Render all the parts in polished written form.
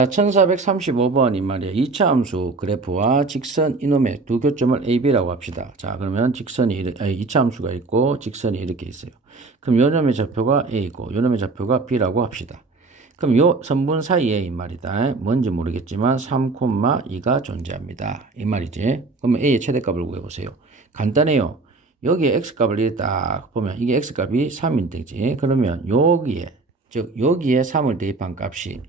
자, 1435번 이 말이에요. 2차 함수 그래프와 직선 이놈의 두 교점을 AB라고 합시다. 자, 그러면 직선이 2차 함수가 있고 직선이 이렇게 있어요. 그럼 요 놈의 좌표가 A고 요 놈의 좌표가 B라고 합시다. 그럼 요 선분 사이에 이 말이다. 뭔지 모르겠지만 3,2가 존재합니다. 이 말이지. 그러면 A의 최대값을 구해보세요. 간단해요. 여기에 X값을 이렇게 딱 보면 이게 X값이 3인데지. 그러면 여기에 즉 여기에 3을 대입한 값이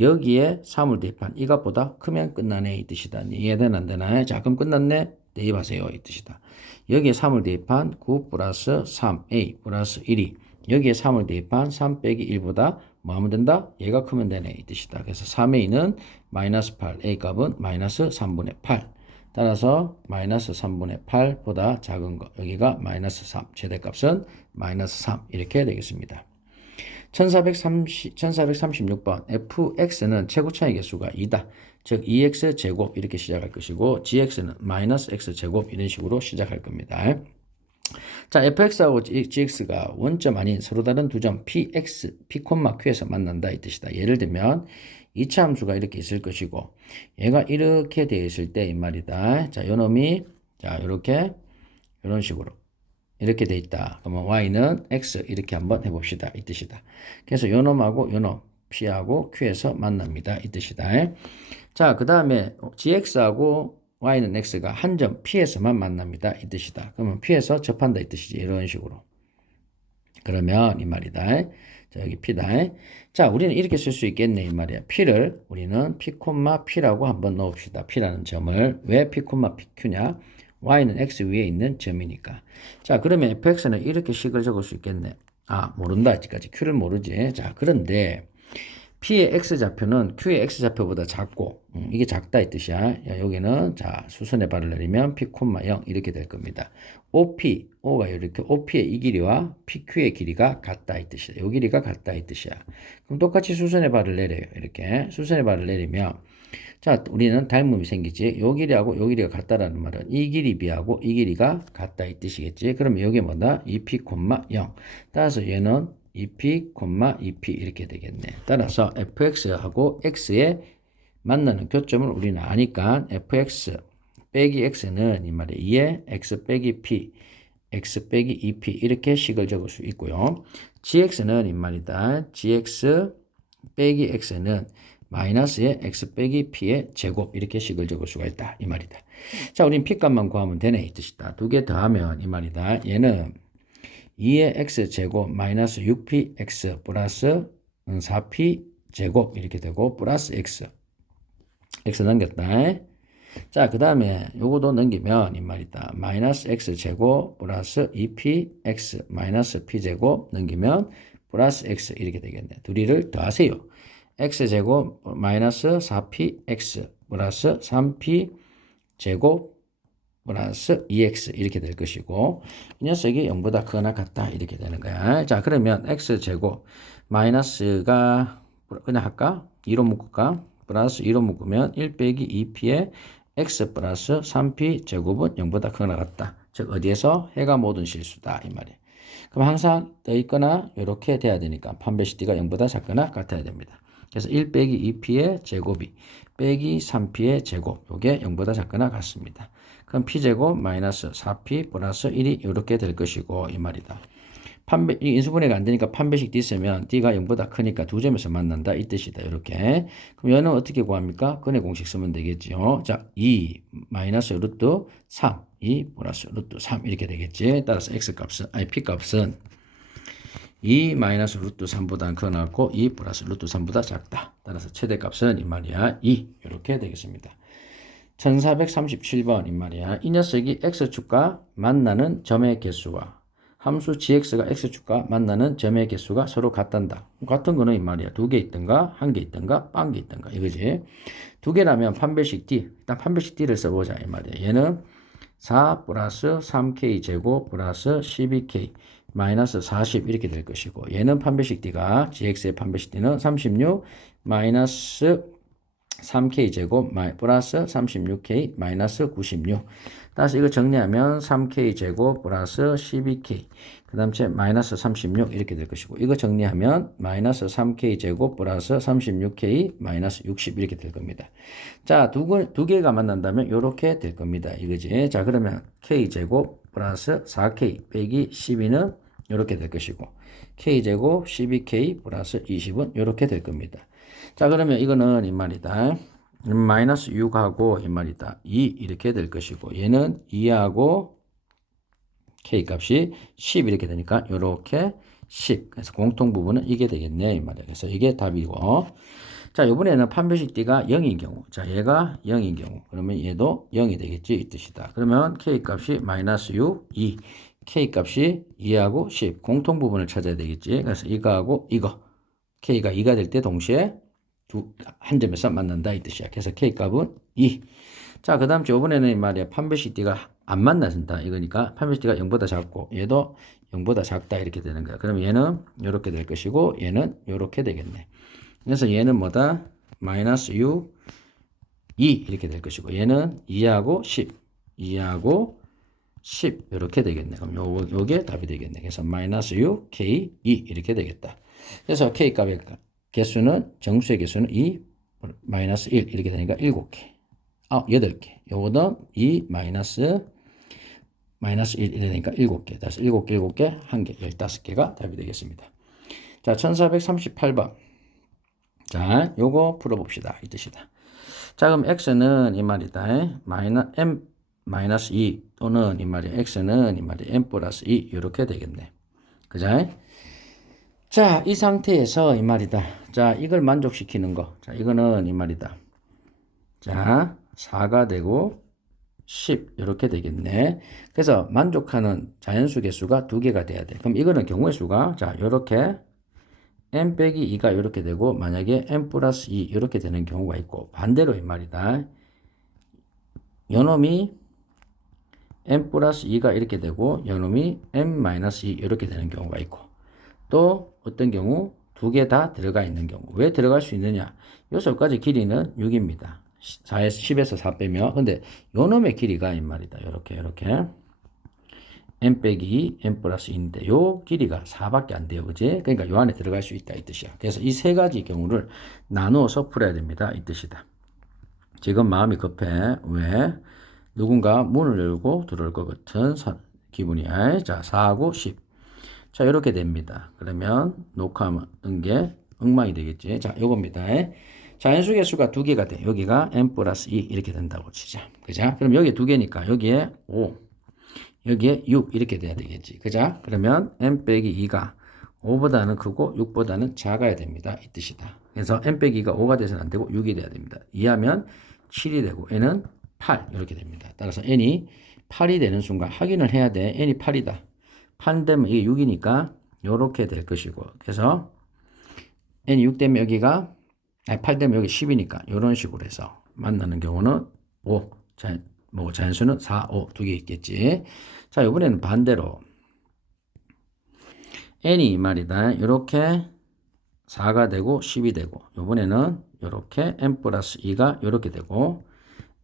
여기에 3을 대입한 이 값보다 크면 끝나네 이 뜻이다. 이해되나 안 되나? 자, 그럼 끝났네? 대입하세요 이 뜻이다. 여기에 3을 대입한 9 플러스 3a 플러스 1이 여기에 3을 대입한 3 빼기 1보다 뭐 하면 된다? 얘가 크면 되네 이 뜻이다. 그래서 3a는 마이너스 8, a 값은 마이너스 3분의 8. 따라서 마이너스 3분의 8보다 작은 거 여기가 마이너스 3 최대값은 마이너스 3 이렇게 되겠습니다. 1436번 fx는 최고차의 개수가 2다. 즉 2x 제곱 이렇게 시작할 것이고 gx는 마이너스 x 제곱 이런 식으로 시작할 겁니다. 자, fx하고 gx가 원점 아닌 서로 다른 두 점 px, p,q에서 만난다 이 뜻이다. 예를 들면 2차 함수가 이렇게 있을 것이고 얘가 이렇게 되어 있을 때 이 말이다. 자, 요 놈이 자, 이렇게 이런 식으로 이렇게 돼 있다. 그러면 y는 x 이렇게 한번 해봅시다. 이 뜻이다. 그래서 요놈하고 요놈 p하고 q에서 만납니다. 이 뜻이다. 자, 그 다음에 gx하고 y는 x가 한 점 p에서만 만납니다. 이 뜻이다. 그러면 p에서 접한다 이 뜻이지. 이런 식으로. 그러면 이 말이다. 자, 여기 p다. 자, 우리는 이렇게 쓸 수 있겠네 이 말이야. p를 우리는 p, p라고 한번 넣읍시다. p라는 점을. 왜 p, pq냐? y는 x 위에 있는 점이니까. 자, 그러면 fx는 이렇게 식을 적을 수 있겠네. 아, 모른다. 아직까지 q를 모르지. 자, 그런데 p의 x좌표는 q의 x좌표보다 작고 이게 작다 이 뜻이야. 야, 여기는 자 수선의 발을 내리면 p, 0 이렇게 될 겁니다. OP, O가 이렇게 OP의 이 길이와 PQ의 길이가 같다 이 뜻이야. 이 길이가 같다 이 뜻이야. 그럼 똑같이 수선의 발을 내려요. 이렇게 수선의 발을 내리면 자, 우리는 닮음이 생기지. 요 길이하고 요 길이가 같다라는 말은 이 길이 비하고 이 길이가 같다 이 뜻이겠지. 그럼 여기 뭐다? 2p, 0. 따라서 얘는 2p, 2p 이렇게 되겠네. 따라서 fx하고 x의 만나는 교점을 우리는 아니까 fx 빼기 x는 이 말에 2에 x 빼기 p, x 빼기 2p 이렇게 식을 적을 수 있고요. gx는 이 말이다. gx 빼기 x는 마이너스의 x 빼기 p의 제곱 이렇게 식을 적을 수가 있다. 이 말이다. 자, 우린 p값만 구하면 되네 이 뜻이다. 두 개 더하면 이 말이다. 얘는 2의 x 제곱 마이너스 6px 플러스 4p 제곱 이렇게 되고 플러스 x 넘겼다. 자, 그 다음에 요거도 넘기면 이 말이다. 마이너스 x 제곱 플러스 2px 마이너스 p 제곱 넘기면 플러스 x 이렇게 되겠네. 둘이를 더하세요. x 제곱 마이너스 4px 플러스 3p 제곱 플러스 2x 이렇게 될 것이고 이 녀석이 0보다 크거나 같다 이렇게 되는 거야. 자, 그러면 x 제곱 마이너스가 그냥 할까? 2로 묶을까? 플러스 2로 묶으면 1 빼기 2p의 x 플러스 3p 제곱은 0보다 크거나 같다. 즉 어디에서 해가 모든 실수다 이 말이에요. 그럼 항상 떠 있거나 이렇게 돼야 되니까 판별식 d가 0보다 작거나 같아야 됩니다. 그래서 1 빼기 2p의 제곱이 빼기 3p의 제곱 요게 0보다 작거나 같습니다. 그럼 p제곱 마이너스 4p 플러스 1이 이렇게 될 것이고 이 말이다. 인수분해가 안 되니까 판별식 D 쓰면 D가 0보다 크니까 두 점에서 만난다 이 뜻이다. 이렇게. 그럼 얘는 어떻게 구합니까? 근의 공식 쓰면 되겠죠. 자, 2 마이너스 루트 3 2 플러스 루트 3 이렇게 되겠지. 따라서 X값은 P값은 2 마이너스 루트 3보다 크거나 같고 2 플러스 루트 3보다 작다. 따라서 최대값은 이 말이야 2 이렇게 되겠습니다. 1437번 이 말이야. 이 녀석이 X축과 만나는 점의 개수와 함수 gx가 x축과 만나는 점의 개수가 서로 같단다. 같은 거는 이 말이야. 두 개 있든가 한 개 있든가 빤 개 있든가 이거지. 두 개라면 판별식 d. 일단 판별식 d를 써보자 이 말이야. 얘는 4 플러스 3k 제곱 플러스 12k 마이너스 40 이렇게 될 것이고 얘는 판별식 d가 gx의 판별식 d는 36 마이너스 3k 제곱 플러스 36k 마이너스 96. 따라서 이거 정리하면 3k 제곱 플러스 12k 그 다음 마이너스 36 이렇게 될 것이고 이거 정리하면 마이너스 3k 제곱 플러스 36k 마이너스 60 이렇게 될 겁니다. 자, 두 개가 만난다면 이렇게 될 겁니다. 이거지. 자, 그러면 k 제곱 플러스 4k 빼기 12는 이렇게 될 것이고 k 제곱 12k 플러스 20은 이렇게 될 겁니다. 자, 그러면 이거는 이 말이다. 마이너스 6하고 이 말이다. 2 이렇게 될 것이고 얘는 2하고 k 값이 10 이렇게 되니까 이렇게 10. 그래서 공통 부분은 이게 되겠네 이 말이야. 그래서 이게 답이고. 자, 이번에는 판별식 D가 0인 경우. 자, 얘가 0인 경우. 그러면 얘도 0이 되겠지 이 뜻이다. 그러면 k 값이 마이너스 6, 2. k 값이 2하고 10. 공통 부분을 찾아야 되겠지. 그래서 이거하고 이거. k가 2가 될 때 동시에 한 점에서 만난다 이 뜻이야. 그래서 k 값은 2. 자, 그 다음 이번에는 이 말이야. 판별식 D가 안 만나진다. 이거니까 판별식 D가 0보다 작고 얘도 0보다 작다 이렇게 되는 거야. 그러면 얘는 이렇게 될 것이고 얘는 이렇게 되겠네. 그래서 얘는 뭐다? 마이너스 6, 2 이렇게 될 것이고 얘는 2하고 10, 2하고 10 이렇게 되겠네. 그럼 요게 답이 되겠네. 그래서 마이너스 6, k, 2 이렇게 되겠다. 그래서 k 값의 개수는 정수의 개수는 2, 마이너스 1 이렇게 되니까 7개. 8개. 요거는 2 마이너스 1 이러니까 7개. 그래서 7개, 7개, 1개, 15개가 답이 되겠습니다. 자, 1438번. 자, 요거 풀어봅시다. 이 뜻이다. 자, 그럼 x는 이 말이다. m 마이너스 2 또는 이 말이 x는 이 말이 m 플러스 2 이렇게 되겠네. 그자? 자, 이 상태에서 이 말이다. 자, 이걸 만족시키는 거. 자, 이거는 이 말이다. 자, 4가 되고 10 이렇게 되겠네. 그래서 만족하는 자연수 개수가 2개가 돼야 돼. 그럼 이거는 경우의 수가 자, 요렇게 m 빼기 2가 이렇게 되고 만약에 m 플러스 2 이렇게 되는 경우가 있고 반대로 이 말이다. 요놈이 m 플러스 2가 이렇게 되고 요놈이 m 마이너스 2 이렇게 되는 경우가 있고 또 어떤 경우 2개 다 들어가 있는 경우. 왜 들어갈 수 있느냐? 요소까지 길이는 6입니다. 10에서 4 빼면 근데 요놈의 길이가 이 말이다. 요렇게 m 빼기 2, m 플러스 2인데 요 길이가 4밖에 안 돼요. 그지? 그러니까 요 안에 들어갈 수 있다 이 뜻이야. 그래서 이 세 가지 경우를 나누어서 풀어야 됩니다. 이 뜻이다. 지금 마음이 급해. 왜? 누군가 문을 열고 들어올 것 같은 기분이야. 자, 4하고 10. 자, 이렇게 됩니다. 그러면 녹화하는 게 엉망이 되겠지. 자, 요겁니다. 자연수 개수가 2개가 돼. 여기가 m 플러스 2 이렇게 된다고 치자. 그자? 그럼 여기 2개니까 여기에 5, 여기에 6 이렇게 돼야 되겠지. 그자? 그러면 m 빼기 2가 5보다는 크고 6보다는 작아야 됩니다. 이 뜻이다. 그래서 m 빼기 2가 5가 돼서는 안 되고 6이 돼야 됩니다. 2하면 7이 되고 n은 8 이렇게 됩니다. 따라서 n이 8이 되는 순간 확인을 해야 돼. n이 8이다. 8 되면 이게 6이니까 이렇게 될 것이고 그래서 n이 6 되면 여기가 8 되면 여기 10이니까 이런 식으로 해서 만나는 경우는 5 자연수는 4, 5 두 개 있겠지. 자, 이번에는 반대로 n이 말이다. 이렇게 4가 되고 10이 되고 이번에는 이렇게 m 플러스 2가 이렇게 되고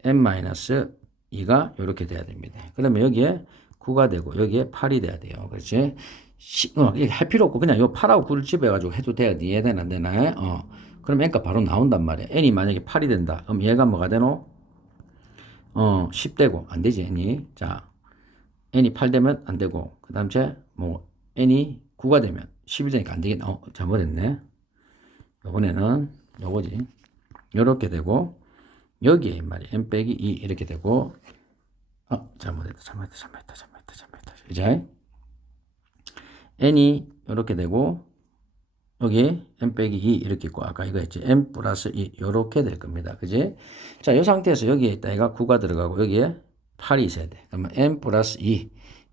m 마이너스 2가 이렇게 돼야 됩니다. 그러면 여기에 9가 되고 여기에 8이 돼야 돼요. 그렇지? 이게 할 필요 없고 그냥 요 8하고 9를 집어가지고 해도 돼야 돼. 이해되나 안 되나? 그럼 n가 바로 나온단 말이야. n이 만약에 8이 된다. 그럼 얘가 뭐가 되노? 10 되고 안 되지 n이. 자, n이 8 되면 안 되고 그 다음 n이 9가 되면 10이 되니까 안 되겠네. 잘못했네. 이번에는 요거지. 요렇게 되고 여기에 말이야. m 빼기 2 이렇게 되고 잘못했다. 이제 n이 이렇게 되고 여기 m 빼기 2 이렇게 있고 아까 이거 했지 m 플러스 2 이렇게 될 겁니다. 그지? 자, 이 상태에서 여기에 있다 얘가 9가 들어가고 여기에 8이 있어야 돼. 그러면 m 플러스 2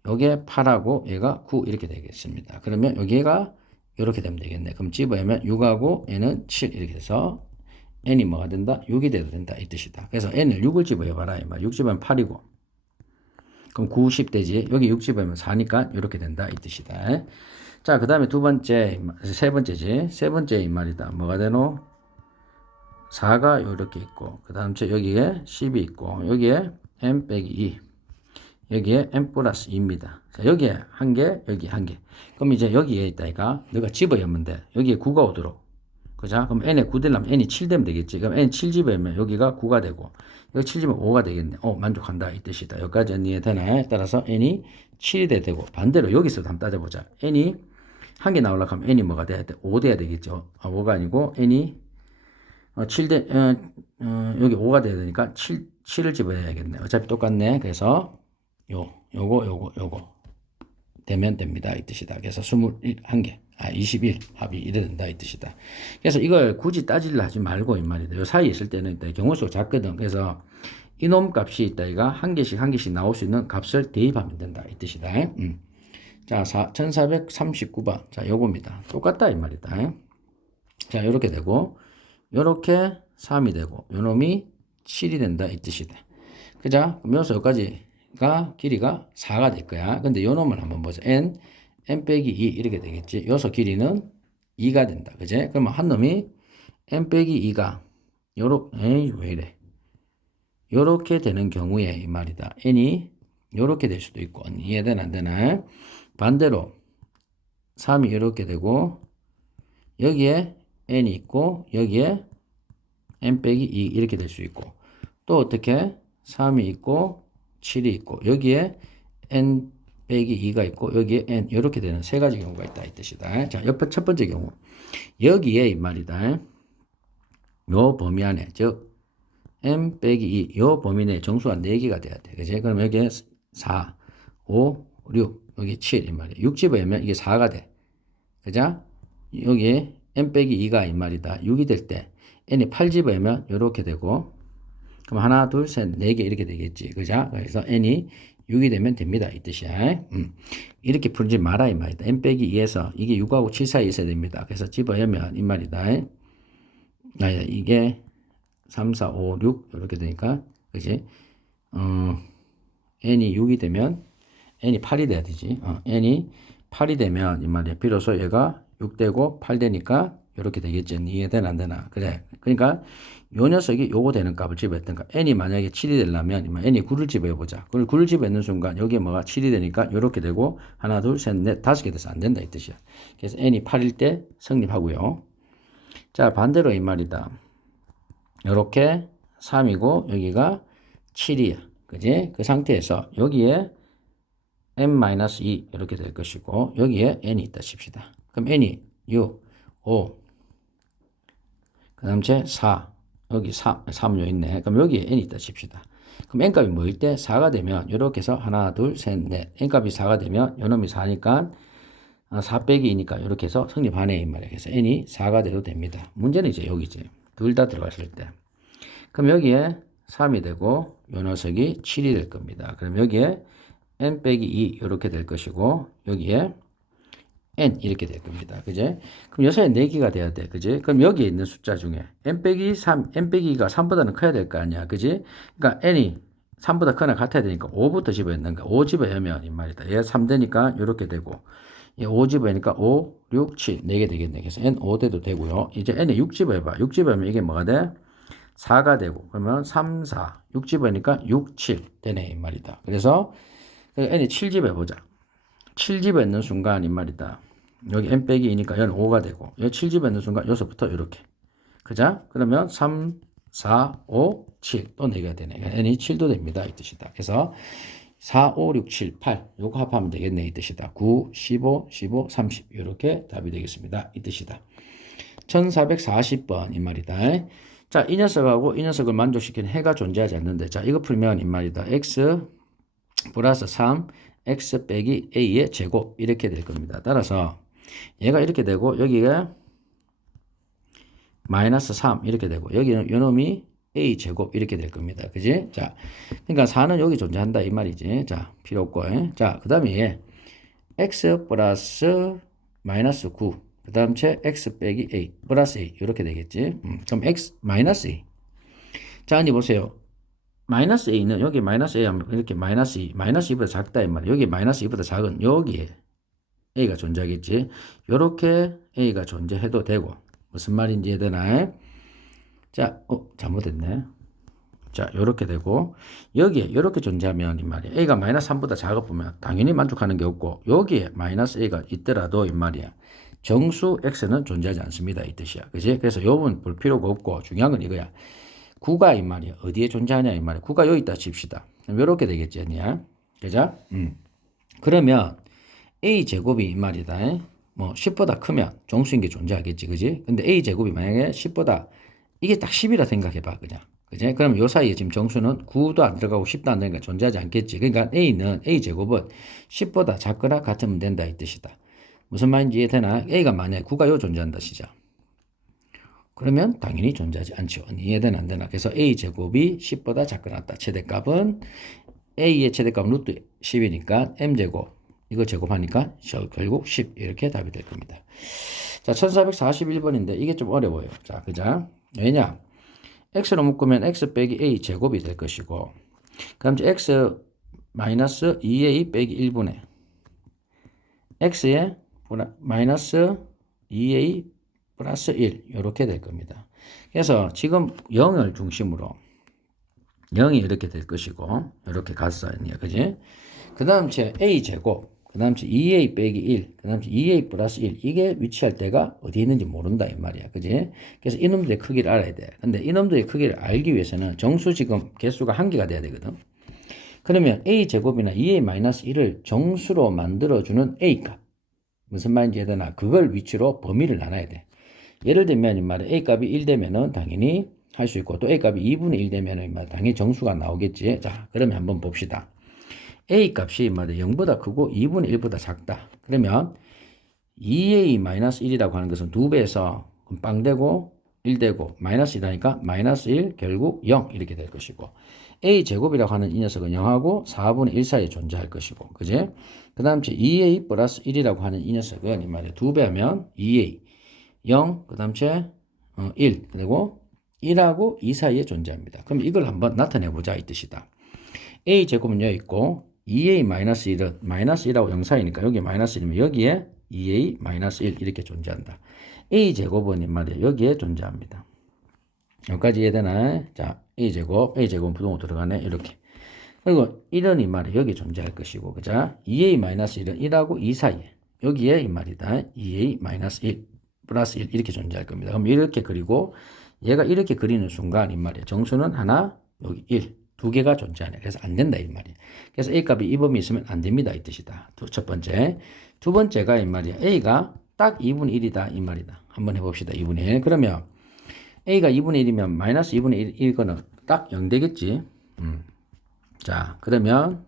요게 8하고 얘가 9 이렇게 되겠습니다. 그러면 여기가 이렇게 되면 되겠네. 그럼 집어내면 6하고 얘는 7 이렇게 돼서 n이 뭐가 된다? 6이 돼도 된다 이 뜻이다. 그래서 n을 6을 집어해봐라. 6 집어면 8이고 그럼 9, 10 되지. 여기 6 집어면 4니까 이렇게 된다 이 뜻이다. 자, 그 다음에 세 번째지. 세 번째 이 말이다. 뭐가 되노? 4가 이렇게 있고 그 다음 여기에 10이 있고 여기에 m 빼기 2 여기에 n 플러스 2입니다. 자, 여기에 한 개, 여기 한 개. 그럼 이제 여기에 있다니까 너가 집어넣으면 돼. 여기에 9가 오도록. 그죠? 그럼 n에 9 되려면 n이 7 되면 되겠지. 그럼 n 7 집어넣으면 여기가 9가 되고 여기 7 집으면 5가 되겠네. 만족한다 이 뜻이다. 여기까지 이해되나요? 따라서 n이 7이 돼야 되고 반대로 여기서도 한번 따져보자. n이 한 개 나오려고 하면 n이 뭐가 돼야 돼? 5 돼야 되겠죠. 5가 아니고 n이 7대 여기 5가 돼야 되니까 7을 집어넣어야겠네. 어차피 똑같네. 그래서 요거 되면 됩니다. 이 뜻이다. 그래서 21개, 21 합이 이래 된다. 이 뜻이다. 그래서 이걸 굳이 따지려 하지 말고 이 말이다. 요 사이에 있을 때는 경우수가 작거든. 그래서 이놈 값이 있다. 이가 한 개씩 나올 수 있는 값을 대입하면 된다. 이 뜻이다. 자, 1439번. 자, 요겁니다. 똑같다. 이 말이다. 자, 요렇게 되고, 요렇게 3이 되고, 요 놈이 7이 된다. 이 뜻이다. 그자? 그럼 여기서 여기까지가 길이가 4가 될 거야. 근데 요 놈을 한번 보자. n 빼기 2 이렇게 되겠지. 여기서 길이는 2가 된다. 그제? 그러면 한 놈이 n 빼기 2가 요렇게, 왜 이래? 요렇게 되는 경우에 이 말이다. n이 요렇게 될 수도 있고, 이해되나 안 되나? 반대로 3이 이렇게 되고, 여기에 n이 있고, 여기에 n 빼기 2 이렇게 될 수 있고, 또 어떻게 3이 있고 7이 있고 여기에 n 빼기 2가 있고 여기에 n 이렇게 되는 세 가지 경우가 있다 이 뜻이다. 자, 옆에 첫 번째 경우 여기에 이 말이다. 요 범위 안에 즉 n 빼기 2 요 범위 내에 정수가 4개가 돼야 돼. 그지? 그럼 여기에 4, 5, 6 여기 7 이 말이야. 6 집어넣으면 이게 4가 돼. 그죠? 여기에 n 빼기 2가 이 말이다. 6이 될 때 n이 8 집어넣으면 이렇게 되고 그럼 하나, 둘, 셋, 4개 이렇게 되겠지. 그죠? 그래서 n이 6이 되면 됩니다. 이 뜻이야. 이렇게 풀지 마라 이 말이다. n 빼기 2에서 이게 6하고 7 사이에 있어야 됩니다. 그래서 집어넣으면 이 말이다. 이게 3, 4, 5, 6 이렇게 되니까 그지? n이 6이 되면 n이 8이 돼야 되지. n이 8이 되면 이 말이야. 비로소 얘가 6 되고 8 되니까 이렇게 되겠지. 이해되나 안 되나? 그래. 그러니까 요 녀석이 요거 되는 값을 집어했던가. n이 만약에 7이 되려면 n이 9를 집어해보자. 그걸 9를 집어넣는 순간 여기에 뭐가 7이 되니까 요렇게 되고 하나, 둘, 셋, 넷, 5개 돼서 안 된다 이 뜻이야. 그래서 n이 8일 때 성립하고요. 자, 반대로 이 말이다. 요렇게 3이고 여기가 7이야. 그지? 그 상태에서 여기에 n-2 이렇게 될 것이고 여기에 n이 있다 칩시다. 그럼 n이 6, 5, 그 다음 제 4, 여기 3요 있네. 그럼 여기에 n이 있다 칩시다. 그럼 n값이 뭐일 때 4가 되면 이렇게 해서 하나, 둘, 셋, 넷. n값이 4가 되면 요놈이 4니까 4 빼기 2니까 이렇게 해서 성립하네 이 말이에요. 그래서 n이 4가 돼도 됩니다. 문제는 이제 여기지. 둘 다 들어갔을 때. 그럼 여기에 3이 되고 요 녀석이 7이 될 겁니다. 그럼 여기에 n 빼기 2 이렇게 될 것이고 여기에 n 이렇게 될 겁니다. 그제? 그럼 여기에 4개가 돼야 돼. 그지? 그럼 여기에 있는 숫자 중에 n 빼기 3, n 빼기 2가 3보다는 커야 될 거 아니야. 그지? 그러니까 n이 3보다 크거나 같아야 되니까 5부터 집어넣는 거야. 5 집어넣으면 이 말이다. 얘 3 되니까 이렇게 되고 얘 5 집어넣으니까 5, 6, 7 4개 되겠네. 그래서 n 5 돼도 되고요. 이제 n에 6 집어해봐. 6 집어넣으면 이게 뭐가 돼? 4가 되고 그러면 3, 4, 6 집어넣으니까 6, 7 되네 이 말이다. 그래서 n이 7 집어해보자. 7 집어넣는 순간 이 말이다. 여기 n 빼기 2니까 얘는 5가 되고 여기 7 집어넣는 순간 여기서부터 이렇게 그자? 그러면 3, 4, 5, 7 또 4개가 되네. n이 7도 됩니다. 이 뜻이다. 그래서 4, 5, 6, 7, 8 요거 합하면 되겠네. 이 뜻이다. 9, 15, 15, 30 이렇게 답이 되겠습니다. 이 뜻이다. 1440번 이 말이다. 자, 이 녀석하고 이 녀석을 만족시키는 해가 존재하지 않는데 자, 이거 풀면 이 말이다. x 플러스 3 x 빼기 a의 제곱 이렇게 될 겁니다. 따라서 얘가 이렇게 되고 여기가 마이너스 3 이렇게 되고 여기는 요놈이 a 제곱 이렇게 될 겁니다. 그지? 자, 그러니까 4는 여기 존재한다 이 말이지. 자, 필요 없고. 자, 그 다음에 얘 x 플러스 마이너스 9 그 다음 체 x 빼기 a 플러스 a 이렇게 되겠지. 그럼 x 마이너스 a. 자, 아니 보세요. 마이너스 a는 여기 마이너스 a 하면 이렇게 마이너스 2 마이너스 2보다 작다 이 말이야. 여기 마이너스 2보다 작은 여기에 a가 존재하겠지. 요렇게 a가 존재해도 되고 무슨 말인지 이해되나? 자, 잘못했네. 자, 요렇게 되고, 여기에 요렇게 존재하면, 이 말이야. A가 마이너스 3보다 작아보면 당연히 만족하는 게 없고, 여기에 마이너스 A가 있더라도, 이 말이야. 정수 X는 존재하지 않습니다. 이 뜻이야. 그지? 그래서 요 부분 볼 필요가 없고, 중요한 건 이거야. 구가 이 말이야. 어디에 존재하냐, 이 말이야. 구가 여기 있다 칩시다. 그럼 요렇게 되겠지, 아니야? 그죠? 그러면 A제곱이 이 말이다. 뭐 10보다 크면 정수인 게 존재하겠지, 그지? 근데 A제곱이 만약에 10보다 이게 딱 10이라 생각해봐, 그냥. 그지? 그럼 요 사이에 지금 정수는 9도 안 들어가고 10도 안 들어가니까 존재하지 않겠지. 그러니까 A제곱은 10보다 작거나 같으면 된다, 이 뜻이다. 무슨 말인지 이해되나? A가 만약에 9가 요 존재한다, 시작. 그러면 당연히 존재하지 않죠. 이해되나 안 되나? 그래서 A제곱이 10보다 작거나 같다. 최대값은 A의 최대값은 루트 10이니까 M제곱. 이거 제곱하니까 결국 10 이렇게 답이 될 겁니다. 자, 1441번인데 이게 좀 어려워요. 자, 그자? 왜냐? x로 묶으면 x 빼기 a 제곱이 될 것이고, 그다음 x 마이너스 2a 빼기 1분의 x에 마이너스 2a 플러스 1 이렇게 될 겁니다. 그래서 지금 0을 중심으로 0이 이렇게 될 것이고, 이렇게 갔어요, 그지? 그 다음 a 제곱, 그 다음 2a 빼기 1, 그 다음 2a 플러스 1, 이게 위치할 때가 어디 있는지 모른다, 이 말이야. 그지? 그래서 이놈들의 크기를 알아야 돼. 근데 이놈들의 크기를 알기 위해서는 정수 지금 개수가 한 개가 돼야 되거든. 그러면 a 제곱이나 2a 마이너스 1을 정수로 만들어주는 a 값. 무슨 말인지 해야 그걸 위치로 범위를 나눠야 돼. 예를 들면, 이 말에 a 값이 1 되면은 당연히 할 수 있고, 또 a 값이 2분의 1 되면은 당연히 정수가 나오겠지. 자, 그러면 한번 봅시다. a 값이 0보다 크고 2분의 1보다 작다. 그러면 2a-1이라고 하는 것은 2배에서 빵 되고 1 되고 마이너스 1하니까 마이너스 1 결국 0 이렇게 될 것이고, a 제곱이라고 하는 이 녀석은 0하고 4분의 1 사이에 존재할 것이고, 그지? 그 다음 2a 플러스 1이라고 하는 이 녀석은 이 말이야 2배 하면 2a 0, 그 다음 1 그리고 1하고 2 사이에 존재합니다. 그럼 이걸 한번 나타내 보자, 이 뜻이다. a 제곱은 여기 있고 2a-1은 마이너스 1하고 0 사이니까 여기 마이너스 1이면 여기에 2a-1 이렇게 존재한다. a제곱은 이 말이야 여기에 존재합니다. 여기까지 이해되나? 자, a제곱은 부동으로 들어가네, 이렇게. 그리고 1은 이 말이야 여기 존재할 것이고, 그자? 2a-1은 1하고 2 사이에 여기에 이 말이다 2a-1 플러스 1 이렇게 존재할 겁니다. 그럼 이렇게 그리고 얘가 이렇게 그리는 순간 이 말이야 정수는 하나, 여기 1, 두 개가 존재하네. 그래서 안 된다, 이 말이야. 그래서 a 값이 이 범위 있으면 안 됩니다, 이 뜻이다. 첫 번째. 두 번째가 이 말이야 a가 딱 2분의 1이다, 이 말이다. 한번 해봅시다. 2분의 1. 그러면 a가 2분의 1이면 마이너스 2분의 1 이거는 딱 0 되겠지. 자, 그러면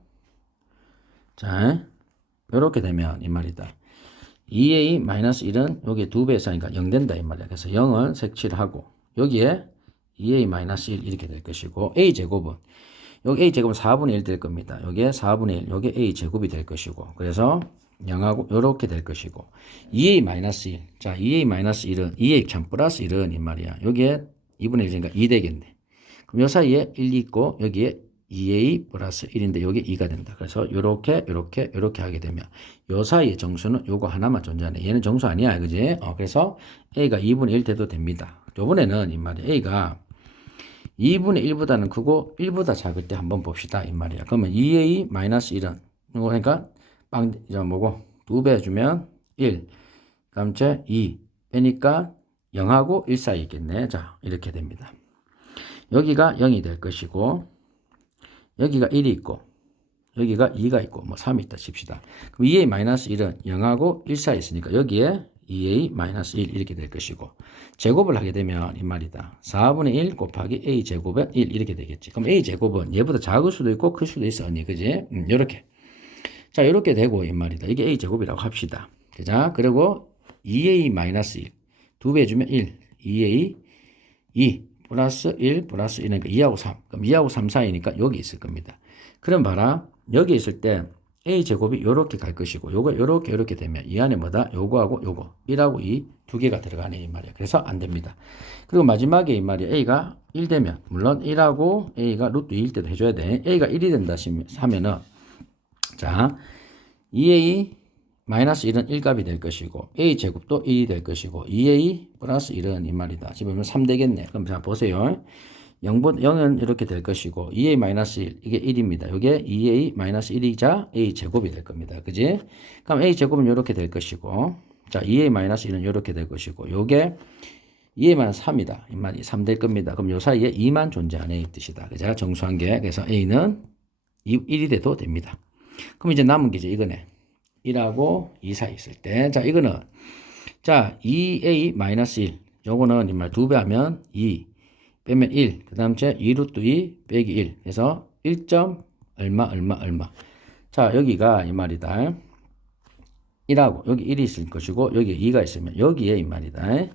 자 요렇게 되면 이 말이다. 2a-1은 여기에 2배 사니까 0 된다, 이 말이야. 그래서 0을 색칠을 하고 여기에 2a-1 이렇게 될 것이고, a제곱은 여기 a제곱은 4분의 1 될 겁니다. 여기에 4분의 1, 여기에 a제곱이 될 것이고, 그래서 0하고 이렇게 될 것이고, 2a-1 자 2a-1은 2a 참 플러스 1은 이 말이야 여기에 2분의 1이니까 2 되겠네. 그럼 요 사이에 1이 있고 여기에 2a 플러스 1인데 여기 2가 된다. 그래서 요렇게 하게 되면 요 사이의 정수는 요거 하나만 존재하네. 얘는 정수 아니야, 그지? 그래서 a가 2분의 1 돼도 됩니다. 요번에는 이 말이야 a가 2분의 1보다는 크고 1보다 작을 때 한번 봅시다, 이 말이야. 그러면 2a-1은 그러니까 빵 이제 뭐고 2배 해주면 1, 다음 2 빼니까 0하고 1 사이 있겠네. 자, 이렇게 됩니다. 여기가 0이 될 것이고 여기가 1이 있고 여기가 2가 있고 뭐 3이 있다 칩시다. 그럼 2a-1은 0하고 1 사이 있으니까 여기에 2a-1 이렇게 될 것이고, 제곱을 하게 되면 이 말이다 4분의 1 곱하기 a제곱에 1 이렇게 되겠지. 그럼 a제곱은 얘보다 작을 수도 있고 클 수도 있어, 언니, 그지? 요렇게. 자, 요렇게 되고 이 말이다. 이게 a제곱이라고 합시다. 자, 그리고 2a-1 2배 해주면 1, 2a 2 플러스 1 플러스 1이니까 2하고 3. 그럼 2하고 3 사이니까 여기 있을 겁니다. 그럼 봐라. 여기 있을 때 a제곱이 요렇게 갈 것이고 요거 요렇게 되면 이 안에 뭐다? 요거하고 요거 1하고 2 두 개가 들어가네, 이 말이야. 그래서 안 됩니다. 그리고 마지막에 이 말이야 a가 1 되면 물론 1하고 a가 루트 2일 때도 해줘야 돼. a가 1이 된다 하면은 자 2a-1은 1값이 될 것이고 a제곱도 1이 될 것이고 2a 플러스 1은 이 말이다. 집어넣으면 3 되겠네. 그럼 자 보세요. 0은 이렇게 될 것이고 2a-1 이게 1입니다. 이게 2a-1이자 a 제곱이 될 겁니다. 그지? 그럼 a 제곱은 이렇게 될 것이고 자 2a-1은 이렇게 될 것이고 요게 2a-3이다. 이 말이 3 될 겁니다. 그럼 요 사이에 2만 존재하네 이 뜻이다. 그죠? 정수한 게. 그래서 a는 1이 돼도 됩니다. 그럼 이제 남은 게 이제 이거네. 1하고 2 사이 있을 때. 자, 이거는 자, 2a-1 요거는 이 말 2배 하면 2 빼면 1. 그 다음 째 2루트 2 빼기 1. 그래서 1점 얼마. 자, 여기가 이 말이다. 1하고 여기 1이 있을 것이고 여기에 2가 있으면 여기에 이 말이다.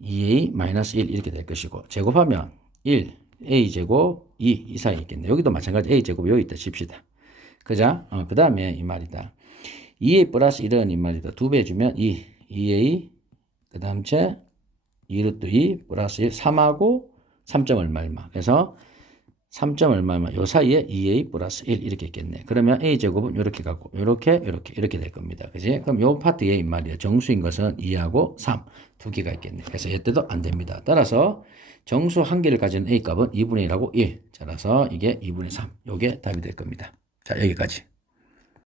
2a-1 이렇게 될 것이고 제곱하면 1 a제곱 2 이 사이에 있겠네. 여기도 마찬가지 a제곱 여기 있다 칩시다. 그자? 그 다음에 이 말이다. 2a 플러스 1은 이 말이다. 2배 해주면 2a 그 다음 째 2루트 2 플러스 1 3하고 3점 얼마. 그래서 3점 얼마 요 사이에 2a 플러스 1 이렇게 있겠네. 그러면 a 제곱은 이렇게 갖고 이렇게 될 겁니다. 그지? 그럼 요 파트에 이 말이야. 정수인 것은 2하고 3 두 개가 있겠네. 그래서 이때도 안 됩니다. 따라서 정수 한 개를 가진 a 값은 2분의 1하고 1. 따라서 이게 2분의 3. 요게 답이 될 겁니다. 자, 여기까지.